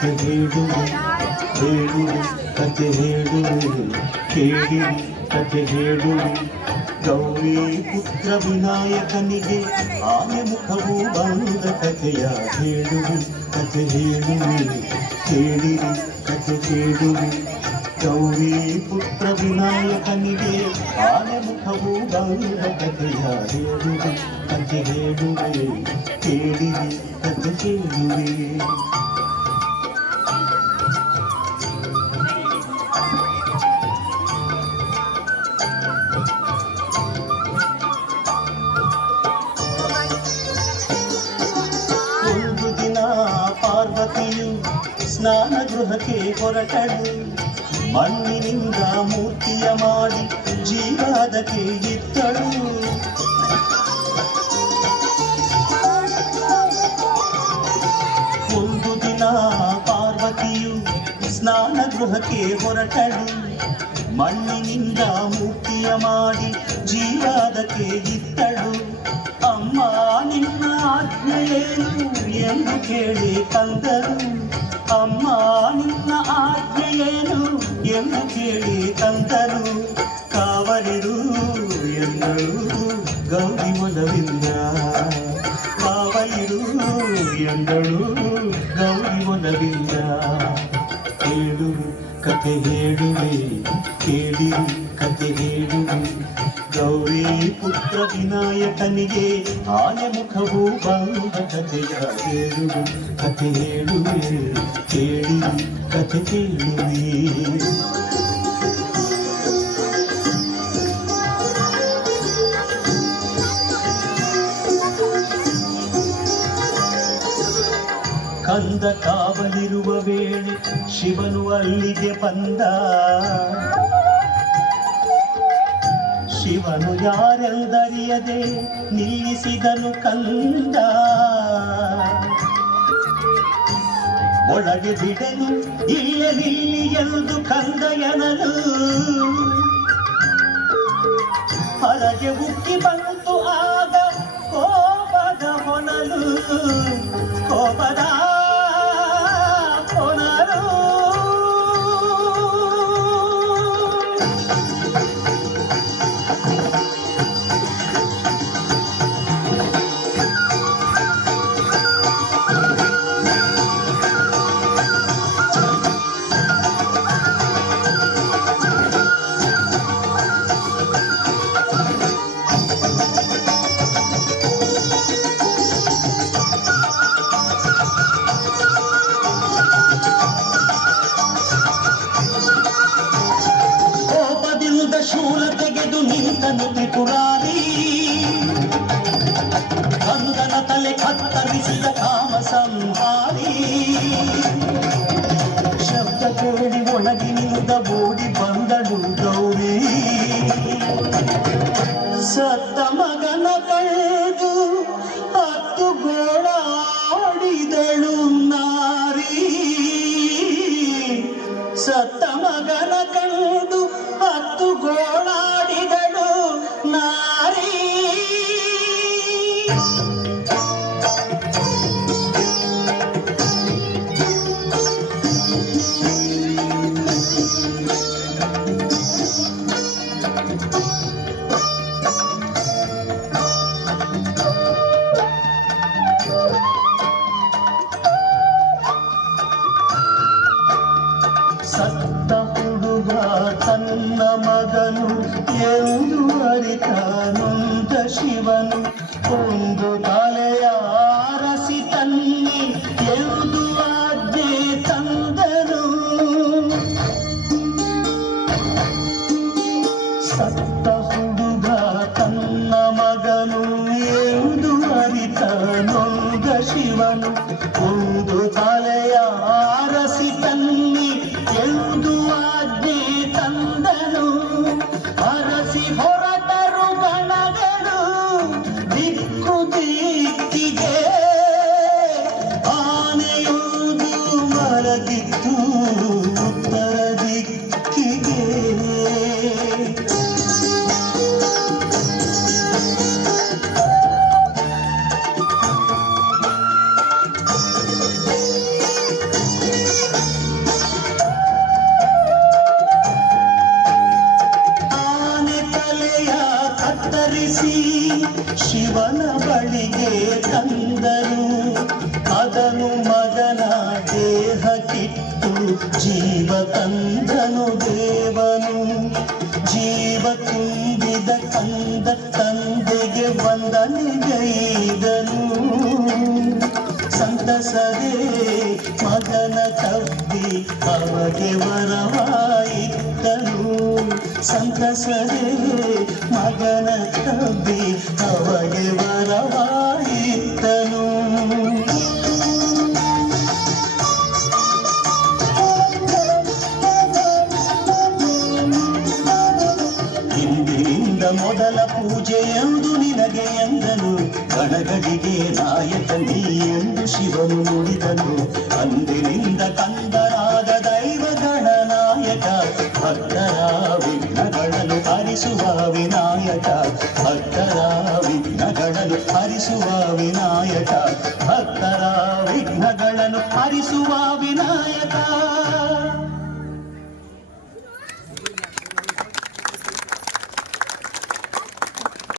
ಕಥೆ ಹೇಳುವೆ ಹೇಳುವೆ ಕಥೆ ಹೇಳುವೆ ಕೇಳಿ ಕಥೆ ಹೇಳುವೆ ಗೌರಿ ಪುತ್ರ ವಿನಾಯಕನಿಗೆ ಆನೆ ಮುಖವು ಬಂದ ಕಥೆಯ ಹೇಳುವೆ ಕಥೆ ಹೇಳುವೆ ಕೇಳಿರಿ ಕಥೆ ಕೇಳುವೆ ಗೌರಿ ಪುತ್ರ ವಿನಾಯಕನಿಗೆ ಆನೆ ಮುಖವು ಬಂದ ಕಥೆಯ ಹೇಳುವೆ ಕಥೆ ಹೇಳುವೆ ಕೇಳಿರಿ ಕಥೆ ಕೇಳುವೆ ಒಂದು ದಿನ ಪಾರ್ವತಿಯು ಸ್ನಾನ ಗೃಹಕ್ಕೆ ಹೊರಟಳು ಮಣ್ಣಿನಿಂದ ಮೂರ್ತಿಯ ಮಾಡಿ ಜೀವದಕ್ಕೆ ಇತ್ತಳು ಒಂದು ದಿನ ಪಾರ್ವತಿಯು ಸ್ನಾನ ಗೃಹಕ್ಕೆ ಹೊರಟಳು ಮಣ್ಣಿನಿಂದ ಮೂರ್ತಿಯ ಮಾಡಿ ಜೀವದಕ್ಕೆ ಇತ್ತಳು ಅಮ್ಮ ನಿನ್ನ ಆಜ್ಞೆಯೇನು ಎಂದು ಕೇಳಿ ತಂದರು ಅಮ್ಮ ನಿನ್ನ ಆಜ್ಞೆಯೇನು ಎಂದು ಕೇಳಿ ತಂದರು ಕಾವಲಿರು ಎಂದಳು ಗೌರಿ ಮೊದಲಿಂದ ಕಾವಲಿರು ಎಂದಳು ಗೌರಿ ಮೊದಲಿಂದ ಹೇಳು ಕಥೆ ಹೇಳುವೆ ಕೇಳಿ ಕಥೆ ಹೇಳುವೆ ಗೌರಿ ಪುತ್ರ ವಿನಾಯಕನಿಗೆ ಆನೆ ಮುಖವು ಬಂದ ಕಥೆಯ ಹೇಳುವೆ ಕಥೆ ಹೇಳುವೆ ಕೇಳಿ ಕಥೆ ಕೇಳುವೆ ಕಂದ ಕಾವಲಿರುವ ವೇಳೆ ಶಿವನು ಅಲ್ಲಿಗೆ ಬಂದ ಶಿವನು ಯಾರೆಂದರಿಯದೆ ನಿಲ್ಲಿಸಿದನು ಕಂದ ಒಳಗೆ ಬಿಡನು ಇಲ್ಲಲಿಲ್ಲಿ ಎಂದು ಕಂದ ಎನಲು ಹೊರಗೆ ಉಕ್ಕಿ ಬಂತು ಆಗ ಕೋಪದ ಹೊನಲು ಕೋಪದ ಹೊನಲು ಶೂಲ ತೆಗೆದು ನಿಂತನು ತ್ರಿಪುರಾರಿ ಕಂದನ ತಲೆ ಕತ್ತರಿಸಿದ ಕಾಮ ಸಂಹಾರಿ ಶಬ್ದ ಕೇಳಿ ಒಳಗಿನಿಂದ ಓಡಿ ಬಂದಳು ಗೌರಿ ಸತ್ತ ಮಗನ ಕಳೆದು ಹತ್ತು ಗೋಳಾಡಿದಳು ನಾರಿ ಸತ್ತ ಮಗನ ಕಳೆದು ಹತ್ತು ಗೋಳಾಡಿದಳು ನಾರಿ ಸತ್ತ ಹುಡುಗ ತನ್ನ ಮಗನು ಎಂದು ಅರಿತ ನೊಂದ ಶಿವನು ಒಂದು ತಲೆಯ ಅರಸಿ ತನ್ನಿ ಎಂದು ಆಜ್ಞೆ ತಂದನು ಸತ್ತ ಹುಡುಗ ತನ್ನ ಮಗನು ಎಂದು ಅರಿತ ನೊಂದ ಶಿವನು ಒಂದು ತಲೆಯ ಅರಸಿ ತನ್ನಿ ಎಂದು ಆಜ್ಞೆ ತಂದನು ಅರಸಿ ಹೊರಟರು ಗಣಗಳು ದಿಕ್ಕು ದಿಕ್ಕಿಗೆ ಆನೆಯುವುದು ಮಲಗಿತ್ತು ಉತ್ತರ ದಿಕ್ಕಿಗೆ ಶಿವನ ಬಳಿಗೆ ತಂದರು. ಅದನು ಮಗನ ದೇಹಕ್ಕಿಟ್ಟು ಜೀವ ತಂದನು ದೇವನು. ಜೀವ ತುಂಬಿದ ಕಂದ ತಂದೆಗೆ ವಂದನೆಗೈದನು. ಸಂತಸದೇ ಮಗನ ತಬ್ಬಿ ಅವಗೆ ವರವಾಯಿತ್ತನು. ಸಂತಸದೇ ಮಗನ ತಬ್ಬಿ ಅವಗೆ ವರವಾಯಿತ್ತನು. ಇಂದಿನಿಂದ ಮೊದಲ ಪೂಜೆ ಎಂದು ನಿನಗೆ ಎಂದನು. ಗಣಗಳಿಗೆ ನಾಯಕ ನೀ ಎಂದು ಶಿವನು ನುಡಿದನು. ಅಂದಿನಿಂದ ಕಂದನಾದ ದೈವ ಗಣನಾಯಕ, ಭಕ್ತರ ವಿಘ್ನಗಳನ್ನು ಹರಿಸುವ ವಿನಾಯಕ. ಭಕ್ತರ ವಿಘ್ನಗಳನ್ನು ಹರಿಸುವ ವಿನಾಯಕ. ಭಕ್ತರ ವಿಘ್ನಗಳನ್ನು ಹರಿಸುವ ವಿನಾಯಕ.